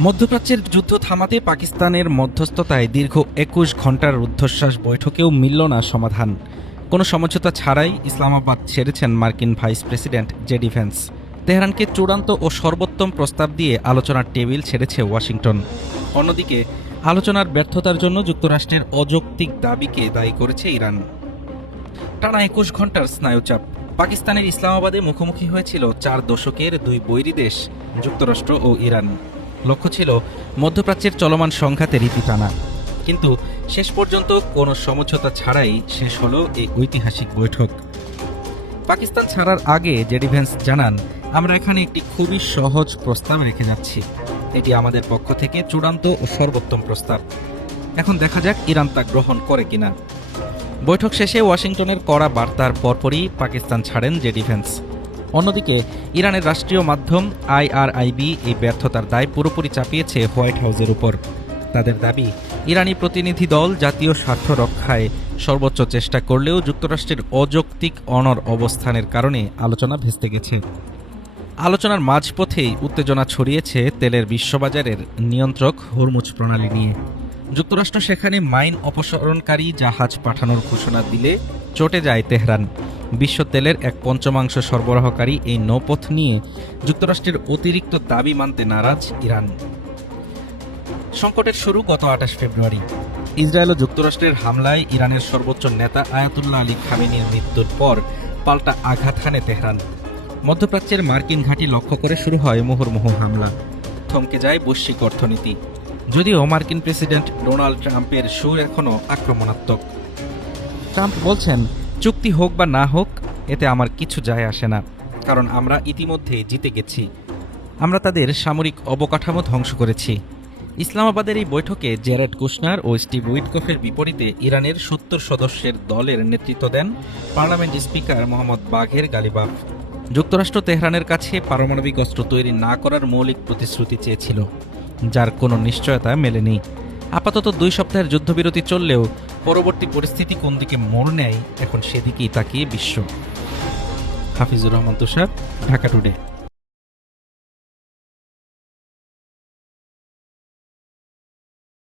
মধ্যপ্রাচ্যের যুদ্ধ থামাতে পাকিস্তানের মধ্যস্থতায় দীর্ঘ ২১ ঘণ্টার রুদ্ধশ্বাস বৈঠকেও মিলল না সমাধান। কোনো সমঝোতা ছাড়াই ইসলামাবাদ ছেড়েছেন মার্কিন ভাইস প্রেসিডেন্ট জেডি ভ্যান্স। তেহরানকে চূড়ান্ত ও সর্বোত্তম প্রস্তাব দিয়ে আলোচনার টেবিল ছেড়েছে ওয়াশিংটন। অন্যদিকে আলোচনার ব্যর্থতার জন্য যুক্তরাষ্ট্রের অযৌক্তিক দাবিকে দায়ী করেছে ইরান। টানা ২১ ঘণ্টার স্নায়ুচাপ। পাকিস্তানের ইসলামাবাদে মুখোমুখি হয়েছিল ৪ দশকের দুই বৈরী দেশ যুক্তরাষ্ট্র ও ইরান। লক্ষ্য ছিল মধ্যপ্রাচ্যের চলমান সংঘাতের ইতি টানা, কিন্তু শেষ পর্যন্ত কোনো সমঝোতা ছাড়াই শেষ হলো এই ঐতিহাসিক বৈঠক। পাকিস্তান ছাড়ার আগে জেডি ভ্যান্স জানান, আমরা এখানে একটি খুবই সহজ প্রস্তাব রেখে যাচ্ছি। এটি আমাদের পক্ষ থেকে চূড়ান্ত ও সর্বোত্তম প্রস্তাব। এখন দেখা যাক ইরান তা গ্রহণ করে কিনা। বৈঠক শেষে ওয়াশিংটনের কড়া বার্তার পরপরই পাকিস্তান ছাড়েন জেডি ভ্যান্স। অন্যদিকে ইরানের রাষ্ট্রীয় মাধ্যম IRIB এই ব্যর্থতার দায় পুরোপুরি চাপিয়েছে হোয়াইট হাউসের উপর। তাদের দাবি, ইরানি প্রতিনিধি দল জাতীয় স্বার্থ রক্ষায় সর্বোচ্চ চেষ্টা করলেও যুক্তরাষ্ট্রের অযৌক্তিক অনড় অবস্থানের কারণে আলোচনা ভেস্তে গেছে। আলোচনার মাঝপথেই উত্তেজনা ছড়িয়েছে তেলের বিশ্ববাজারের নিয়ন্ত্রক হরমুজ প্রণালী নিয়ে। যুক্তরাষ্ট্র সেখানে মাইন অপসারণকারী জাহাজ পাঠানোর ঘোষণা দিলে চটে যায় তেহরান। বিশ্ব তেলের 1/5 সরবরাহকারী এই নৌপথ নিয়ে যুক্তরাষ্ট্রের অতিরিক্ত দাবি মানতে নারাজ ইরান। সংকটের শুরু গত 28 ফেব্রুয়ারি। ইসরায়েল ও যুক্তরাষ্ট্রের হামলায় ইরানের সর্বোচ্চ নেতা আয়াতুল্লাহ আলী খামেনির মৃত্যুর পর পাল্টা আঘাত হানে তেহরান। মধ্যপ্রাচ্যের মার্কিন ঘাঁটি লক্ষ্য করে শুরু হয় মুহুর্মুহু হামলা। থমকে যায় বৈশ্বিক অর্থনীতি। যদিও মার্কিন প্রেসিডেন্ট ডোনাল্ড ট্রাম্পের সুর এখনও আক্রমণাত্মক। ট্রাম্প বলছেন, চুক্তি হোক বা না হোক এতে আমার কিছু যায় আসে না, কারণ আমরা ইতিমধ্যে জিতে গেছি। আমরা তাদের সামরিক অবকাঠামো ধ্বংস করেছি। ইসলামাবাদের এই বৈঠকে জ্যারেড কুশনার ও স্টিভ উইটকফের বিপরীতে ইরানের 70 সদস্যের দলের নেতৃত্ব দেন পার্লামেন্ট স্পিকার মোহাম্মদ বাঘের গালিবাফ। যুক্তরাষ্ট্র তেহরানের কাছে পারমাণবিক অস্ত্র তৈরি না করার মৌলিক প্রতিশ্রুতি চেয়েছিল, যার কোনো নিশ্চয়তা মেলেনি। আপাতত 2 সপ্তাহের যুদ্ধবিরতি চললেও পরবর্তী পরিস্থিতি কোন দিকে মোড় নেয় এখন সেদিকেই তাকিয়ে বিশ্ব। হাফিজুর রহমান তুষার, ঢাকা টুডে।